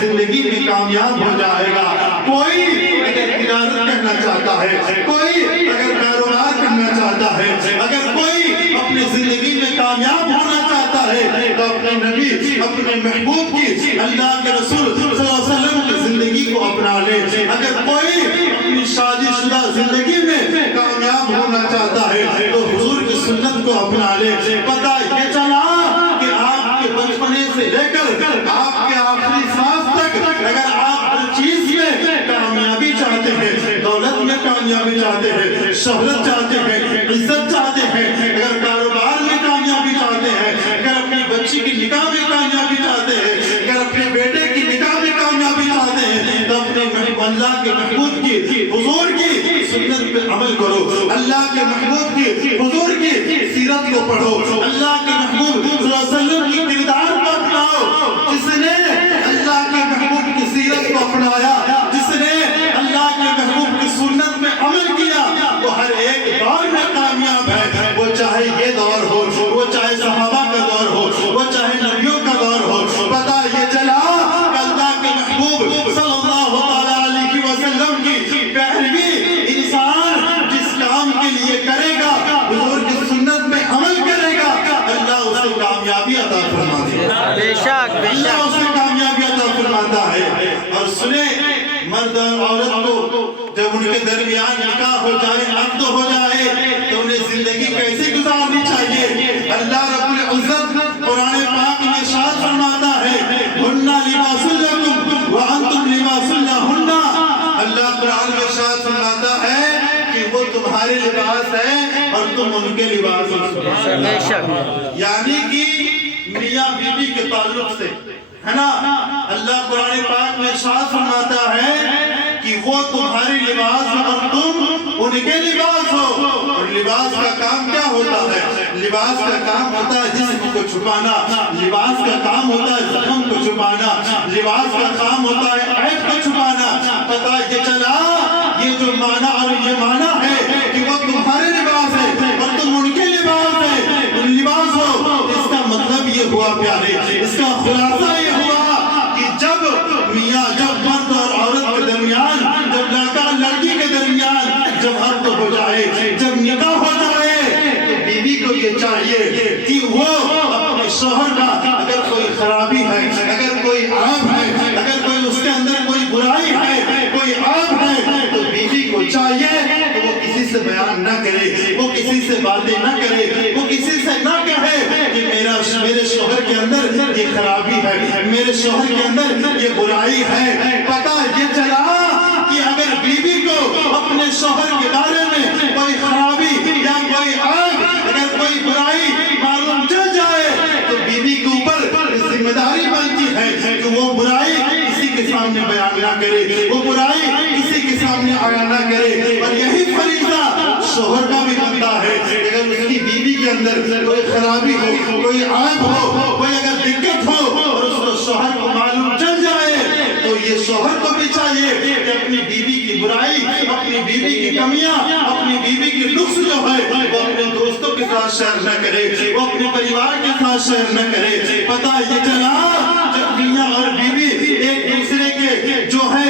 زندگی میں کامیاب ہو جائے گا۔ کوئی اگر تجارت کرنا چاہتا ہے، کوئی اگر کاروبار کرنا چاہتا ہے، اگر کوئی اپنی زندگی میں کامیاب ہونا چاہتا ہے تو اپنے نبی، اپنے محبوب کی، اللہ کے رسول صلی اللہ علیہ وسلم کی زندگی کو اپنا لے۔ اگر کوئی اپنی شادی شدہ زندگی میں کامیاب ہونا چاہتا ہے تو حضور کی سنت کو اپنا لے۔ پتہ یہ چلا کہ آپ کے بچپنے سے لے کر آپ کے آخری سانس تک اگر آپ ہر چیز میں کامیابی چاہتے ہیں، دولت میں کامیابی چاہتے ہیں، شہرت چاہتے ہیں، عزت چاہتے ہیں، اگر کاروبار میں کامیابی چاہتے ہیں، اگر اپنی بچی کی نکاح میں کامیابی چاہتے ہیں، اگر اپنے بیٹے کی نکاح میں کامیابی چاہتے ہیں، تو اپنے اللہ کے محبوب کی، حضور کی سنت پہ عمل کرو، اللہ کے محبوب کی، حضور کی سیرت کو پڑھو، اللہ کے محبوب صلی اللہ علیہ وسلم کی کردار کو اپناؤ۔ جس نے اللہ کے محبوب کی سیرت کو اپنایا، جس نے اللہ کے محبوب کی سنت میں عمل کیا، وہ ہر ایک دور میں کامیاب ہے۔ وہ چاہے یہ دور ہو، وہ چاہے صحابہ کا دور ہو، وہ چاہے نبیوں کا دور ہو۔ پتہ یہ چلا کہ اللہ کے محبوب صلی اللہ علیہ وسلم کی پیروی انسان جس کام کے لیے کرے گا، حضور کی سنت میں عمل کرے گا، اللہ اسے کامیابی عطا فرماتا ہے۔ بے شک بے اللہ شک اسے کامیابی عطا فرماتا ہے۔ اور سنیں، مرد اور عورت کو جب ان کے درمیان نکاح ہو جائے، عقد ہو جائے، تو انہیں زندگی کیسے گزارنی چاہیے؟ اللہ رب العزت قرآن پاک میں ارشاد فرماتا ہے، ہن لباس لکم وانتم لباس لہن۔ اللہ قرآن میں ارشاد فرماتا ہے کہ وہ تمہارے لباس ہیں اور تم ان کے لباس ہو۔ بے شک یعنی کہ میاں بیوی کے تعلق سے ہے نا، اللہ قرآن پاک میں ارشاد فرماتا ہے کہ وہ تمہاری لباس اور تم ان کے لباس ہو۔ اور لباس کا کام کیا ہوتا ہے؟ لباس کا کام ہوتا ہے جسم کو چھپانا، لباس کا کام ہوتا ہے زخم کو چھپانا، لباس کا کام ہوتا ہے عیب کو چھپانا۔ پتہ یہ چلا یہ جو معنی اور یہ معنی ہے کہ وہ تمہارے لباس ہے اور تم ان کے لباس ہے، لباس ہو، اس کا مطلب یہ ہوا پیارے، اس کا خلاصہ یہ ہوا کہ جب میاں، جب مرد اور عورت کے درمیان، جب لڑکا لڑکی کے درمیان جب عقد ہو جائے، جب نکاح ہو جائے، تو بیوی کو یہ چاہیے کہ وہ اپنے شوہر کا اگر کوئی خرابی ہے، اگر کوئی عیب ہے، اگر کوئی اس کے اندر کوئی برائی ہے، کوئی عیب ہے، تو بیوی کو چاہیے کہ وہ کسی سے بیان نہ کرے، وہ کسی سے باتیں نہ کرے، وہ کسی سے نہ کہے کہ میرے شوہر کے اندر یہ خرابی ہے، میرے شوہر کے اندر یہ برائی ہے۔ پتہ یہ چلا کہ اگر بیوی کو اپنے شوہر کے بارے میں کوئی خرابی یا کوئی عیب، اگر کوئی برائی معلوم چل جائے تو بیوی کے اوپر ذمہ داری بنتی ہے کہ وہ برائی کسی کے سامنے بیان نہ کرے، وہ برائی کسی کے سامنے آیا نہ کرے۔ اور یہی فریضہ شوہر کا بھی بنتا ہے، اگر اس کی بیوی کے اندر کوئی خرابی ہو، کوئی عیب ہو، کوئی اگر دقت ہو اور اس کو شوہر کو معلوم چل جائے تو یہ شوہر کو بھی چاہیے کہ اپنی بیوی کی برائی، اپنی بیوی کی کمیاں، اپنی بیوی کی نقص جو ہے وہ اپنے دوستوں کے ساتھ شیئر نہ کرے، وہ اپنے پریوار کے ساتھ شیئر نہ کرے۔ پتہ یہ چلا جب میاں اور بیوی ایک دوسرے کے جو ہے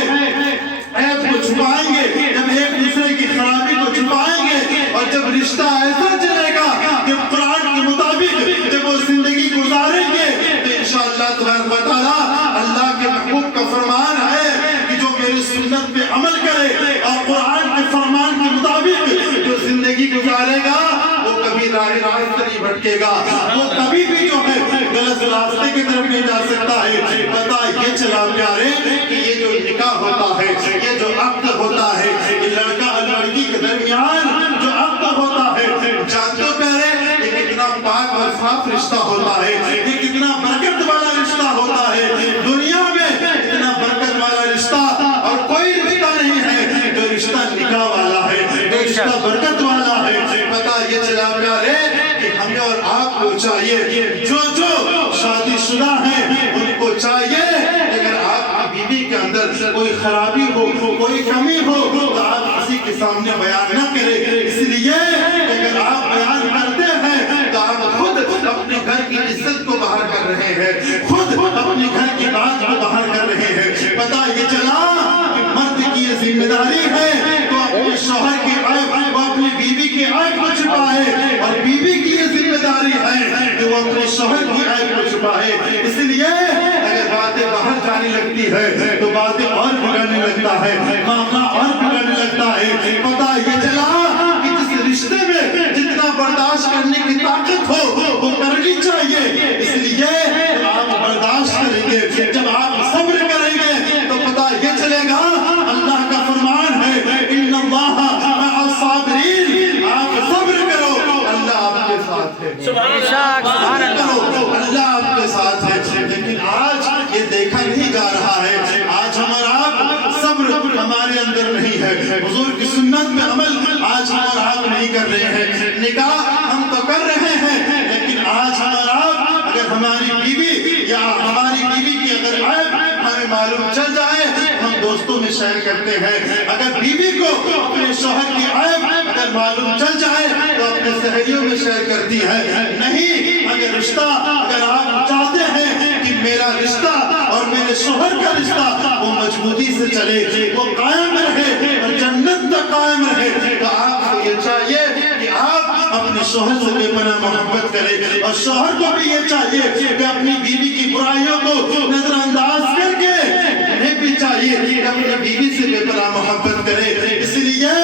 عیب کو چھپائیں گے، جب ایک دوسرے کی خرابی کو چھپائیں گے، اور جب رشتہ ایسا چلے گا کہ قرآن کے مطابق جب وہ زندگی گزاریں گے تو انشاءاللہ تبارک و تعالیٰ اللہ کے محبوب کا فرمان ہے کہ جو میری سنت پہ عمل کرے اور قرآن کے فرمان کے مطابق جو زندگی گزارے گا وہ کبھی راہ راست نہیں بھٹکے گا، وہ کبھی بھی جو ہے غلط راستے کی طرف نہیں جا سکتا ہے۔ پتہ یہ چلا پیارے کہ یہ جو نکاح ہوتا ہے، یہ جو عقد ہوتا ہے، یہ لڑکا اور لڑکی کے درمیان جو عقد ہوتا ہے، جانتے ہو پیارے یہ کتنا پاک اور صاف رشتہ ہوتا ہے، یہ کتنا برکت والا رشتہ ہوتا ہے۔ دنیا میں اتنا برکت والا رشتہ اور کوئی رشتہ نہیں ہے جو رشتہ نکاح والا ہے، جو رشتہ برکت والا ہے۔ پتہ یہ چلا پیارے کہ ہمیں اور آپ کو چاہیے، جو شادی شدہ ہیں ان کو چاہیے اگر آپ کی بیوی کے اندر کوئی خرابی ہو، کوئی کمی ہو تو آپ کسی کے سامنے بیان نہ کریں، اس لیے اگر آپ بیان کرتے ہیں تو آپ خود اپنے گھر کی عزت کو باہر کر رہے ہیں، خود اپنے گھر کی بات کو باہر کر رہے ہیں۔ ہے تو باتیں اور بگڑنے لگتا ہے، معاملہ اور بگڑنے لگتا ہے۔ پتہ یہ چلا کہ جس رشتے میں جتنا برداشت کرنے کی طاقت ہو وہ کرنی چاہیے، اس لیے جب آپ برداشت کریں گے، جب آپ صبر کریں گے تو پتہ یہ چلے گا اللہ کا فرمان ہے ان اللہ مع الصابرین، آپ صبر کرو اللہ آپ کے ساتھ ہے، اللہ آپ کے ساتھ ہے۔ لیکن آج یہ دیکھا نہیں جا رہا ہے، آج ہمارا صبر ہمارے اندر نہیں ہے، حضور کی سنت میں عمل آج ہم اور آپ نہیں کر رہے ہیں، نکاح ہم تو کر رہے ہیں لیکن آج ہم اور آپ اگر ہماری بیوی یا ہماری بیوی کی اگر عیب ہمیں معلوم چل جائے ہم دوستوں میں شیئر کرتے ہیں، اگر بیوی کو اپنے شوہر کی عیب اگر معلوم چل جائے تو اپنے سہیلیوں میں شیئر کرتی ہے۔ نہیں، اگر رشتہ اگر آپ چاہتے ہیں کہ میرا رشتہ اور میرے شوہر کا رشتہ وہ مضبوطی سے چلے، وہ قائم رہے اور جنت تک قائم رہے، تو آپ کو یہ چاہیے کہ آپ اپنے شوہر سے بے پناہ محبت کریں، اور شوہر کو بھی یہ چاہیے کہ اپنی بیوی کی برائیوں کو نظر انداز کر کے انہیں بھی چاہیے کہ اپنی بیوی سے بے پناہ محبت کرے۔ اس لیے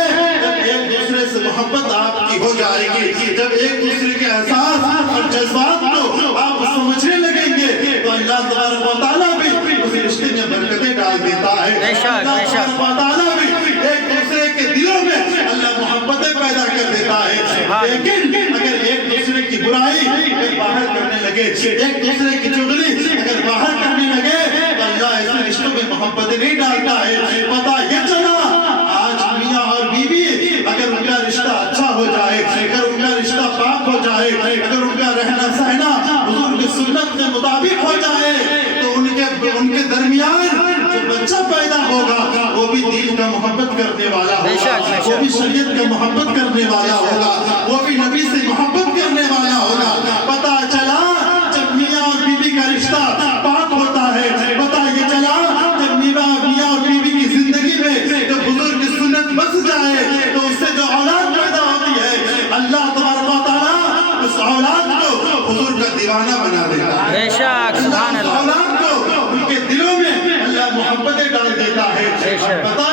جب ایک دوسرے سے محبت آپ کی ہو جائے گی، جب ایک دوسرے کے احساس اور جذبات کو آپ سمجھنے لگیں گے تو اللہ تبارک و تعالیٰ بھی اس رشتے میں برکتیں ڈال دیتا ہے، اللہ تبارک و تعالیٰ بھی ایک دوسرے کے دلوں میں اللہ محبتیں پیدا کر دیتا ہے۔ لیکن اگر ایک دوسرے کی برائی اگر باہر کرنے لگے، ایک دوسرے کی چغلی اگر باہر کرنے لگے تو اللہ ایسے رشتوں میں محبتیں نہیں ڈالتا ہے۔ پتہ یہ چلا آج میاں اور بیوی اگر ان کا رشتہ اچھا ہو جائے، اگر ان کا رشتہ پاک ہو جائے، اگر ان کا رہنا سہنا حضور کی سنت کے مطابق ہو جائے تو ان کے درمیان جو بچہ پیدا ہوگا وہ بھی دین کا محبت کرنے والا ہوگا، وہ بھی شریعت کا محبت کرنے والا ہوگا، وہ بھی نبی سے محبت کرنے والا ہوگا۔ پتہ چلا جب میاں اور بیوی کا رشتہ پاک ہوتا ہے، پتہ یہ چلا جب میاں اور بیوی کی زندگی میں جب حضور کی سنت بس جائے تو اس سے جو اولاد پیدا ہوتی ہے اللہ تبارک و تعالیٰ اس اولاد کو حضور کا دیوانہ بنا دیتا ہے، اس اولاد کو ان کے دلوں میں اللہ محبتیں ڈال دیتا ہے۔ پتہ